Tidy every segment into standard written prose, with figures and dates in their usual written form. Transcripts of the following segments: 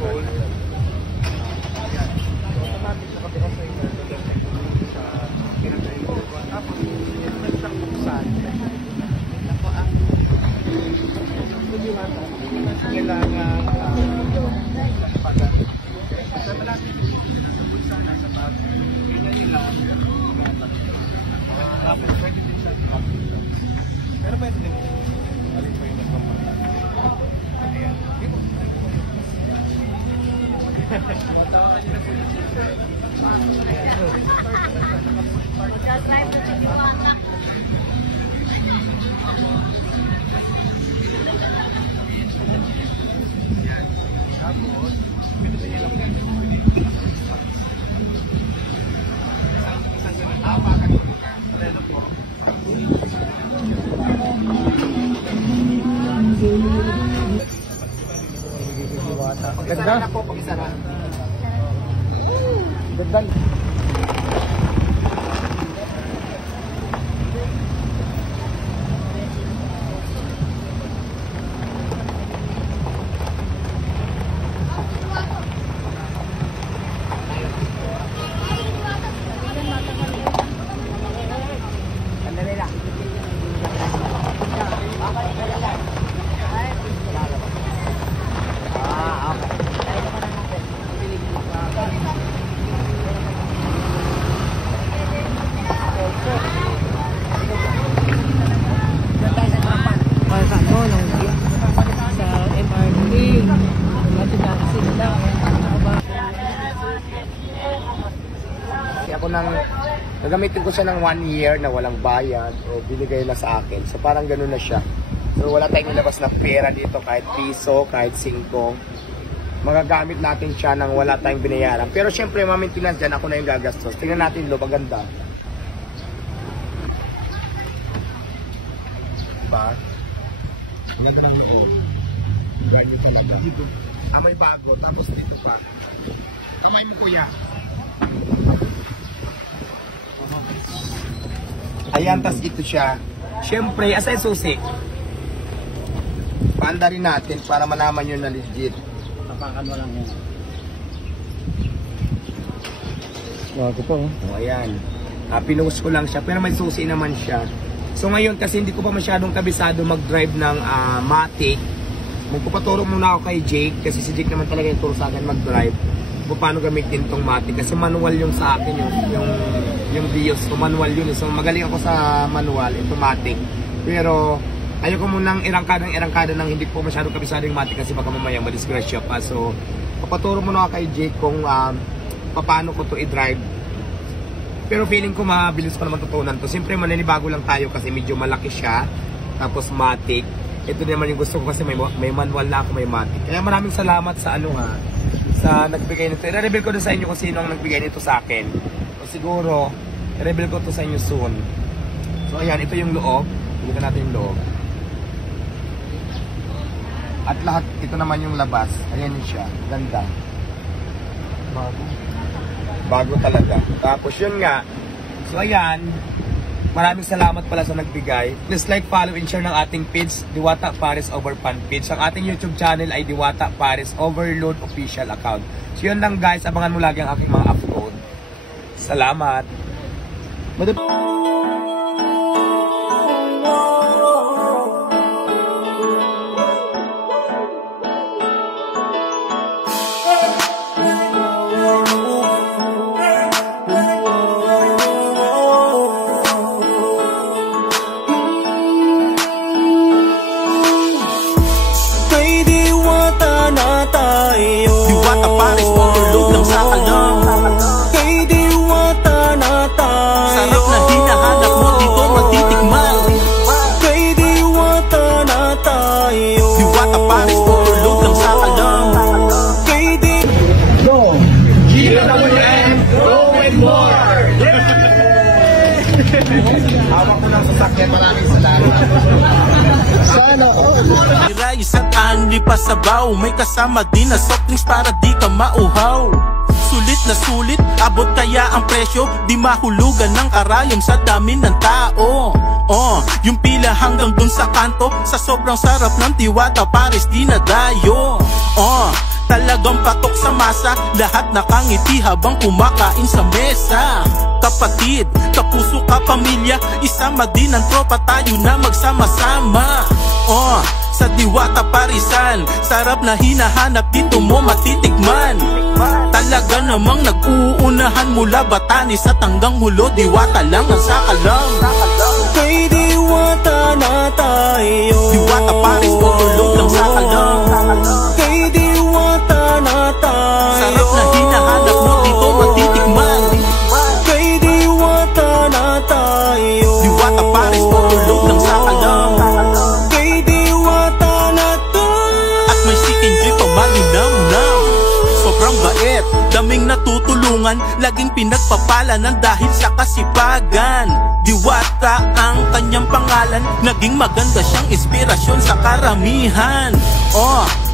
soul. Ayan. Automatic na kapila sa inyo. Sa pinag-ayon ko. Tapos, yun na siyang buksan. Ako ang Diwata. Kailangan sa malapit ito, pinag-buksan sa bag. Ganyan nila. Tapos, pwede din sa pero pwede din. Alin pa yung nagpapala. Ayan. Dito. Tawakan nyo na po yung sister. Mag-drive na si Diwata. Ayan. Tapos, pinutin nyo lang yan. Isang ganun. Apakan ko na. Aleno po. Ganda na po pag-isa na. Ganda. Ako nang gagamitin ko siya ng 1 year na walang bayad o binigay na sa akin. So parang gano'n na siya. So wala tayong nilabas na pera dito, kahit piso, kahit 5. Magagamit natin siya nang wala tayong binayaran. Pero syempre, maintenance dyan, ako na yung gagastos. Tingnan natin loob, ang ganda. Diba? Ang ganda ng loob. Brand new talaga. May bago. Tapos dito pa. Kamay mo, kuya. Ayan, tas ito siya. Siyempre, asay susi. Paanda rin natin para malaman nyo na legit. Tapakan mo lang yan. Bago pa, oh. O, ayan. Pinost ko lang siya, pero may susi naman siya. So ngayon, kasi hindi ko pa masyadong kabisado mag-drive ng Matic, magpapaturo muna ako kay Jake, kasi si Jake naman talaga yung turo sa akin mag-drive. Kung paano gamitin tong Matic, kasi manual yung sa akin, yung Vios ko, manual yun. So magaling ako sa manual, automatic. Pero ayoko munang irangkada ng hindi po masyadong kabisado yung Matic, kasi baka mamaya madisgrasya pa. So papaturo muna ako kay Jake kung paano ko to i-drive. Pero feeling ko mabilis pa naman tutunan to. Siyempre maninibago lang tayo kasi medyo malaki siya. Tapos Matic. Ito naman yung gusto ko kasi may manual na ako, may Matic. Kaya maraming salamat sa sa nagbigay nito. I-reveal ko din sa inyo kung sino ang nagbigay nito sa akin. O siguro, i-reveal ko to sa inyo soon. So ayan, ito yung loob. Tingnan natin yung loob. At lahat, ito naman yung labas. Ayan yun siya. Ganda. Bago talaga. Tapos yun nga. So ayan, maraming salamat pala sa nagbigay. Please like, follow, and share ng ating page, Diwata Paris Overfan page. Ang ating YouTube channel ay Diwata Paris Overload Official Account. So yun lang guys, abangan mo lagi ang aking mga upload. Salamat! Hawak ko ng sasakyan, maraming salamat. Sana Isang anli pa sabaw, may kasama din na soft drinks para di ka mauhaw. Sulit na sulit, abot kaya ang presyo, di mahulugan ng karayom sa dami ng tao. Yung pila hanggang dun sa kanto, sa sobrang sarap ng Diwata Paris di na dayo. Talagang patok sa masa, lahat nakangiti habang kumakain sa mesa. Kapatid, kapuso, kapamilya, isama din ang tropa, tayo na magsama-sama. Sa Diwata Parisan, sarap na hinahanap, dito mo matitikman. Talaga namang nag-uunahan mula Batanes at hanggang Hulo, Diwata lang ang sakalang. Kay Diwata na tayo, Diwata Paris, overload lang sakalang. kay Diwata na tayo, Sarap na hinahanap mo, dito matitikman. kay Diwata na tayo, Diwata Paris, overload lang sakalang. kay Diwata na tayo. At may chicken drip pa malinam-nam. Sobrang bait, daming natutulungan, laging pinagpapala ng dahil sa kasipagan. Diwata ang kanyang pangalan, naging maganda siyang inspirasyon sa karamihan.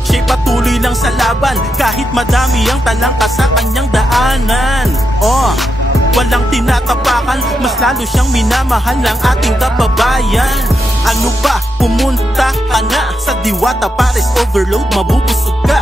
Siya'y patuloy lang sa laban, kahit madami ang talangka sa kanyang daanan. Walang tinatapakan, mas lalo siyang minamahal ng ating kababayan. Ano ba, pumunta ka na sa Diwata Paris, overload, mabubusog ka.